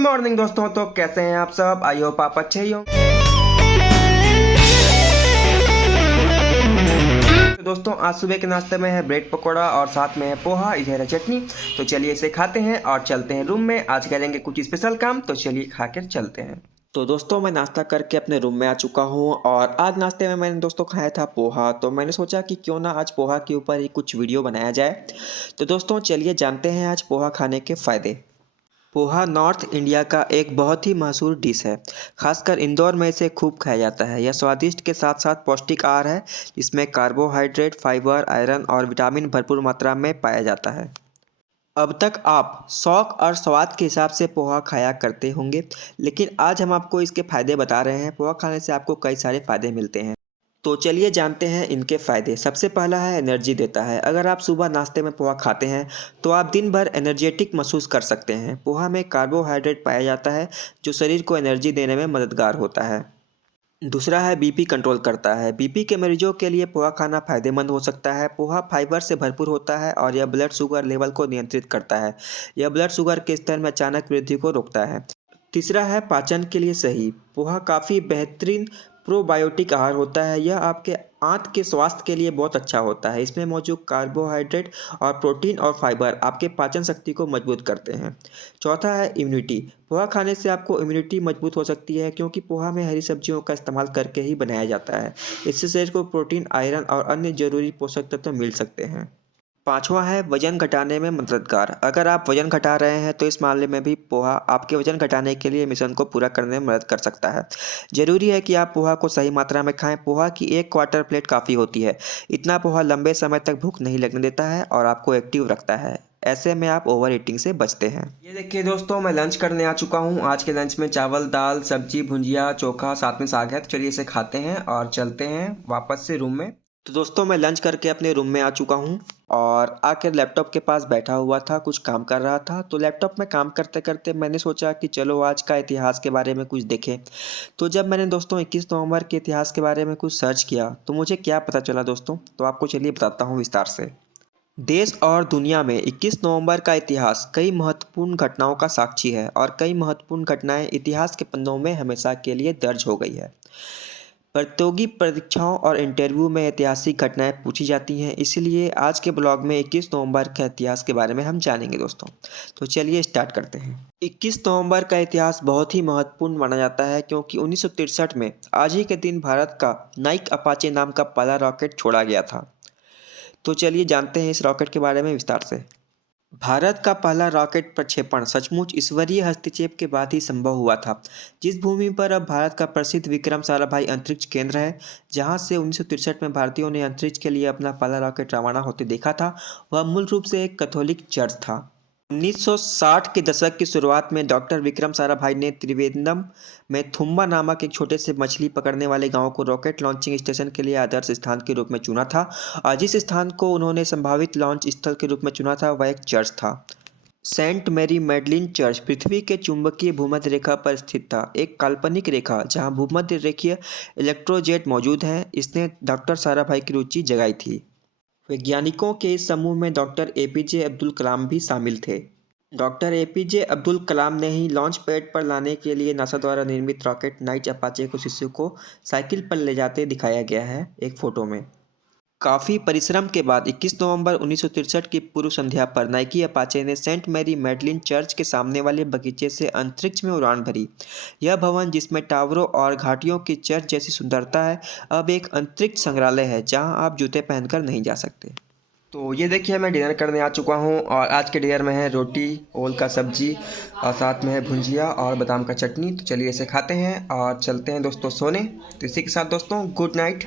Morning दोस्तों, तो कैसे हैं आप सब। आई होप आप अच्छे ही हो। तो दोस्तों आज सुबह के नाश्ते में है ब्रेड पकौड़ा और साथ में है पोहा, इधर है चटनी। तो चलिए इसे खाते हैं और चलते हैं रूम में। आज करेंगे कुछ स्पेशल काम, तो चलिए खाकर चलते हैं। तो दोस्तों मैं नाश्ता करके अपने रूम में आ चुका हूँ और आज नाश्ते में मैंने दोस्तों खाया था पोहा। तो मैंने सोचा कि क्यों ना आज पोहा के ऊपर ही कुछ वीडियो बनाया जाए। तो दोस्तों चलिए जानते हैं आज पोहा खाने के फ़ायदे। पोहा नॉर्थ इंडिया का एक बहुत ही मशहूर डिश है। खासकर इंदौर में इसे खूब खाया जाता है। यह स्वादिष्ट के साथ साथ पौष्टिक आहार है, जिसमें कार्बोहाइड्रेट, फाइबर, आयरन और विटामिन भरपूर मात्रा में पाया जाता है। अब तक आप शौक और स्वाद के हिसाब से पोहा खाया करते होंगे, लेकिन आज हम आपको इसके फ़ायदे बता रहे हैं। पोहा खाने से आपको कई सारे फ़ायदे मिलते हैं। तो चलिए जानते हैं इनके फ़ायदे। सबसे पहला है एनर्जी देता है। अगर आप सुबह नाश्ते में पोहा खाते हैं तो आप दिन भर एनर्जेटिक महसूस कर सकते हैं। पोहा में कार्बोहाइड्रेट पाया जाता है, जो शरीर को एनर्जी देने में मददगार होता है। दूसरा है बीपी कंट्रोल करता है। बीपी के मरीजों के लिए पोहा खाना फ़ायदेमंद हो सकता है। पोहा फाइबर से भरपूर होता है और यह ब्लड शुगर लेवल को नियंत्रित करता है। यह ब्लड शुगर के स्तर में अचानक वृद्धि को रोकता है। तीसरा है पाचन के लिए सही। पोहा काफ़ी बेहतरीन प्रोबायोटिक आहार होता है। यह आपके आंत के स्वास्थ्य के लिए बहुत अच्छा होता है। इसमें मौजूद कार्बोहाइड्रेट और प्रोटीन और फाइबर आपके पाचन शक्ति को मजबूत करते हैं। चौथा है इम्यूनिटी। पोहा खाने से आपको इम्यूनिटी मजबूत हो सकती है, क्योंकि पोहा में हरी सब्जियों का इस्तेमाल करके ही बनाया जाता है। इससे शरीर को प्रोटीन, आयरन और अन्य जरूरी पोषक तत्व मिल सकते हैं। पाँचवा है वजन घटाने में मददगार। अगर आप वजन घटा रहे हैं तो इस मामले में भी पोहा आपके वजन घटाने के लिए मिशन को पूरा करने में मदद कर सकता है। जरूरी है कि आप पोहा को सही मात्रा में खाएं। पोहा की एक क्वार्टर प्लेट काफ़ी होती है। इतना पोहा लंबे समय तक भूख नहीं लगने देता है और आपको एक्टिव रखता है। ऐसे में आप ओवर ईटिंग से बचते हैं। ये देखिए दोस्तों, मैं लंच करने आ चुका हूँ। आज के लंच में चावल, दाल, सब्जी, भुंजिया, चोखा, साथ में साग है। तो चलिए इसे खाते हैं और चलते हैं वापस से रूम में। तो दोस्तों मैं लंच करके अपने रूम में आ चुका हूँ और आकर लैपटॉप के पास बैठा हुआ था, कुछ काम कर रहा था। तो लैपटॉप में काम करते करते मैंने सोचा कि चलो आज का इतिहास के बारे में कुछ देखें। तो जब मैंने दोस्तों 21 नवंबर के इतिहास के बारे में कुछ सर्च किया तो मुझे क्या पता चला दोस्तों, तो आपको चलिए बताता हूँ विस्तार से। देश और दुनिया में 21 नवंबर का इतिहास कई महत्वपूर्ण घटनाओं का साक्षी है और कई महत्वपूर्ण घटनाएं इतिहास के पन्नों में हमेशा के लिए दर्ज हो गई है। प्रतियोगी परीक्षाओं और इंटरव्यू में ऐतिहासिक घटनाएं पूछी जाती हैं, इसलिए आज के ब्लॉग में 21 नवंबर के इतिहास के बारे में हम जानेंगे दोस्तों। तो चलिए स्टार्ट करते हैं। 21 नवंबर का इतिहास बहुत ही महत्वपूर्ण माना जाता है, क्योंकि 1963 में आज ही के दिन भारत का नाइक अपाचे नाम का पहला रॉकेट छोड़ा गया था। तो चलिए जानते हैं इस रॉकेट के बारे में विस्तार से। भारत का पहला रॉकेट प्रक्षेपण सचमुच ईश्वरीय हस्तक्षेप के बाद ही संभव हुआ था। जिस भूमि पर अब भारत का प्रसिद्ध विक्रम साराभाई अंतरिक्ष केंद्र है, जहां से 1963 में भारतीयों ने अंतरिक्ष के लिए अपना पहला रॉकेट रवाना होते देखा था, वह मूल रूप से एक कैथोलिक चर्च था। 1960 के दशक की शुरुआत में डॉक्टर विक्रम साराभाई ने त्रिवेंद्रम में थुम्बा नामक एक छोटे से मछली पकड़ने वाले गांव को रॉकेट लॉन्चिंग स्टेशन के लिए आदर्श स्थान के रूप में चुना था। और जिस स्थान को उन्होंने संभावित लॉन्च स्थल के रूप में चुना था वह एक चर्च था। सेंट मैरी मैडलिन चर्च पृथ्वी के चुंबकीय भूमध्य रेखा पर स्थित था, एक काल्पनिक रेखा जहां भूमध्य रेखीय इलेक्ट्रोजेट मौजूद हैं। इसने डॉक्टर साराभाई की रुचि जगाई थी। वैज्ञानिकों के इस समूह में डॉक्टर एपीजे अब्दुल कलाम भी शामिल थे। डॉक्टर एपीजे अब्दुल कलाम ने ही लॉन्च पैड पर लाने के लिए नासा द्वारा निर्मित रॉकेट नाइट अपाचे को शिशु को साइकिल पर ले जाते दिखाया गया है एक फोटो में। काफ़ी परिश्रम के बाद 21 नवंबर 1963 की पूर्व संध्या पर नाइकी अपाचे ने सेंट मैरी मैडलिन चर्च के सामने वाले बगीचे से अंतरिक्ष में उड़ान भरी। यह भवन, जिसमें टावरों और घाटियों की चर्च जैसी सुंदरता है, अब एक अंतरिक्ष संग्रहालय है जहां आप जूते पहनकर नहीं जा सकते। तो ये देखिए मैं डिनर करने आ चुका हूँ और आज के डिनर में है रोटी, ओल का सब्जी और साथ में है भुंजिया और बादाम का चटनी। तो चलिए इसे खाते हैं और चलते हैं दोस्तों सोने। तो इसी के साथ दोस्तों गुड नाइट।